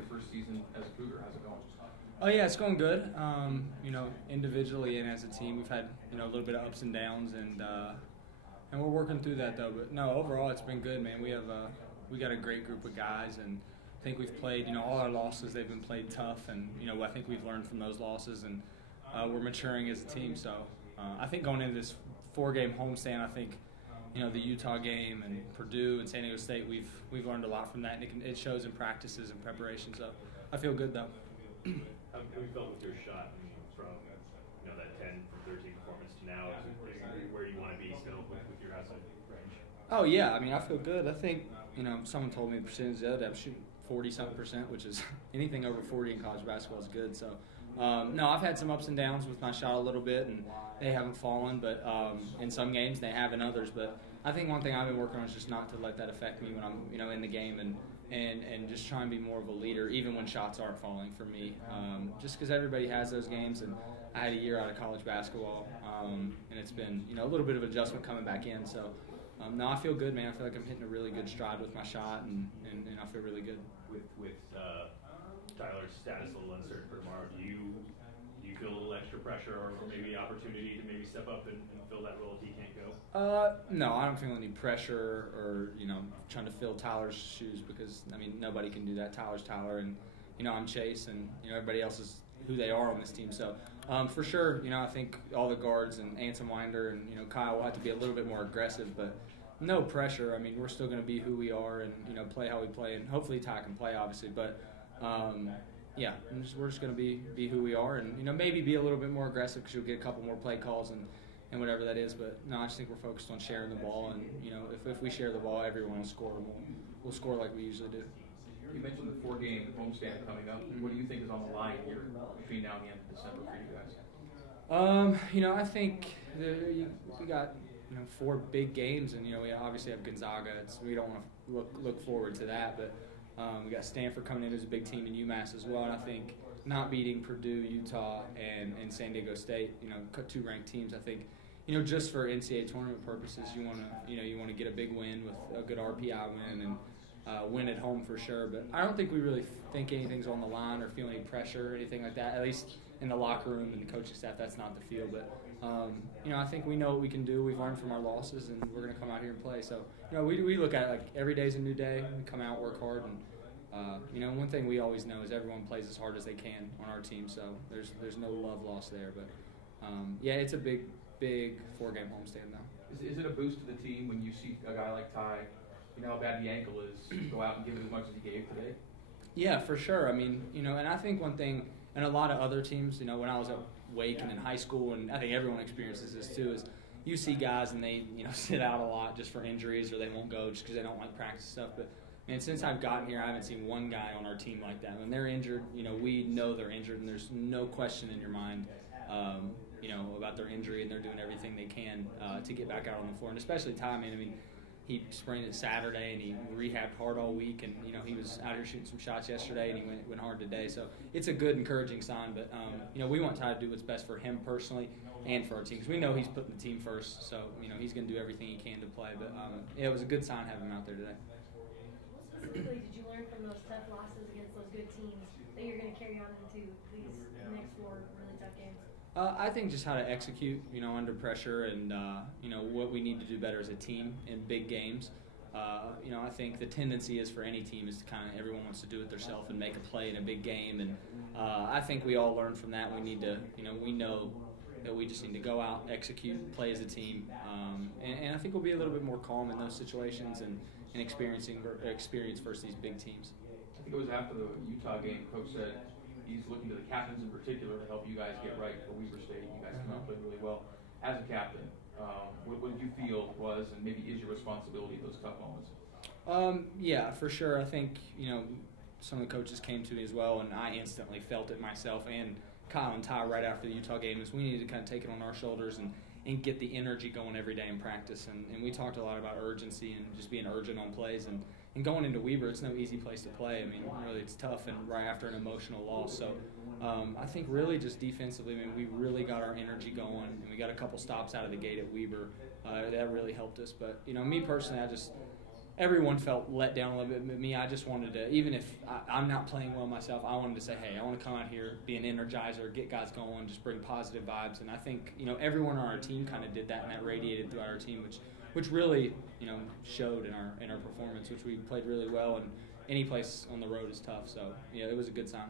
your first season as a Cougar. How's it going? Oh yeah, it's going good. Individually and as a team, we've had a little bit of ups and downs, and we're working through that though. But no, overall it's been good, man. We got a great group of guys, and I think we've played. All our losses, they've been played tough, and I think we've learned from those losses, and we're maturing as a team. So I think going into this 4-game homestand, I think the Utah game and Purdue and San Diego State, we've learned a lot from that, and it shows in practices and preparation. So I feel good though. How have you felt with your shot from that 10 from 13 performance to now? Where do you want to be still with your outside range? Oh yeah, I feel good. I think someone told me the percentage the other day I'm shooting 40-something%, which is anything over 40 in college basketball is good. So no, I've had some ups and downs with my shot a little bit, and they haven't fallen, but in some games they have in others. But I think one thing I've been working on is just not to let that affect me when I'm in the game, and just try and be more of a leader even when shots aren't falling for me. Just because everybody has those games, and I had a year out of college basketball, and it's been a little bit of adjustment coming back in. So no, I feel good, man. I feel like I'm hitting a really good stride with my shot, and I feel really good. With Tyler's status a little uncertain for tomorrow, do you feel a little extra pressure or maybe opportunity to maybe step up and fill that role if he can't go? No, I don't feel any pressure or trying to fill Tyler's shoes, because nobody can do that. Tyler's Tyler, and I'm Chase, and everybody else is who they are on this team. So for sure, I think all the guards and Anson Winder and Kyle will have to be a little bit more aggressive, but no pressure. We're still going to be who we are and play how we play, and hopefully Ty can play, obviously, but yeah, we're just going to be who we are, and maybe be a little bit more aggressive because you'll get a couple more play calls and whatever that is. But no, I just think we're focused on sharing the ball, and if we share the ball, everyone will score, and we'll score like we usually do. You mentioned the 4-game homestand coming up. What do you think is on the line here between now and the end of December for you guys? I think we got 4 big games, and we obviously have Gonzaga. We don't want to look forward to that, but we got Stanford coming in as a big team, in UMass as well. And I think not beating Purdue, Utah, and San Diego State, 2 ranked teams, I think just for NCAA tournament purposes, you want to get a big win with a good RPI win, and win at home for sure. But I don't think we really think anything's on the line or feel any pressure or anything like that. At least in the locker room and the coaching staff, that's not the feel. But I think we know what we can do. We've learned from our losses, and we're going to come out here and play. So we look at it like every day's a new day. We come out, work hard, and one thing we always know is everyone plays as hard as they can on our team. So there's no love lost there. But yeah, it's a big 4-game homestand now. Is it a boost to the team when you see a guy like Ty, how bad the ankle is, go out and give it as much as he gave today? Yeah, for sure. And I think one thing, and a lot of other teams, when I was at Wake and in high school, and I think everyone experiences this too, is you see guys and they, sit out a lot just for injuries, or they won't go just because they don't like practice stuff. But since I've gotten here, I haven't seen one guy on our team like that. When they're injured, we know they're injured, and there's no question in your mind, about their injury, and they're doing everything they can to get back out on the floor. And especially Ty, he sprained it Saturday, and he rehabbed hard all week, and he was out here shooting some shots yesterday, and he went hard today. So it's a good, encouraging sign. But we want Ty to do what's best for him personally and for our team, because we know he's putting the team first. So he's going to do everything he can to play. But it was a good sign having him out there today. What specifically did you learn from those tough losses against those good teams that you're going to carry on into these next 4 really tough games? I think just how to execute, under pressure, and what we need to do better as a team in big games. I think the tendency is for any team is to kind of everyone wants to do it themselves and make a play in a big game, and I think we all learn from that. We need to, we know that we just need to go out, execute, play as a team, and I think we'll be a little bit more calm in those situations and experience versus these big teams. I think it was after the Utah game, Coach said he's looking to the captains in particular to help you guys get right for Weber State. You guys came out and played really well. As a captain, what did you feel was and maybe is your responsibility in those tough moments? Yeah, for sure. I think, some of the coaches came to me as well, and I instantly felt it myself, and Kyle and Ty right after the Utah game, is we need to kind of take it on our shoulders and get the energy going every day in practice. And we talked a lot about urgency and just being urgent on plays. And going into Weber, it's no easy place to play. Really it's tough, and right after an emotional loss. So I think really just defensively, we really got our energy going, and we got a couple stops out of the gate at Weber. That really helped us. But, me personally, everyone felt let down a little bit. But me, I just wanted to, even if I'm not playing well myself, I wanted to say, hey, I want to come out here, be an energizer, get guys going, just bring positive vibes. And I think, everyone on our team kind of did that, and that radiated throughout our team, which really, showed in our performance, which we played really well. And any place on the road is tough. So, it was a good sign.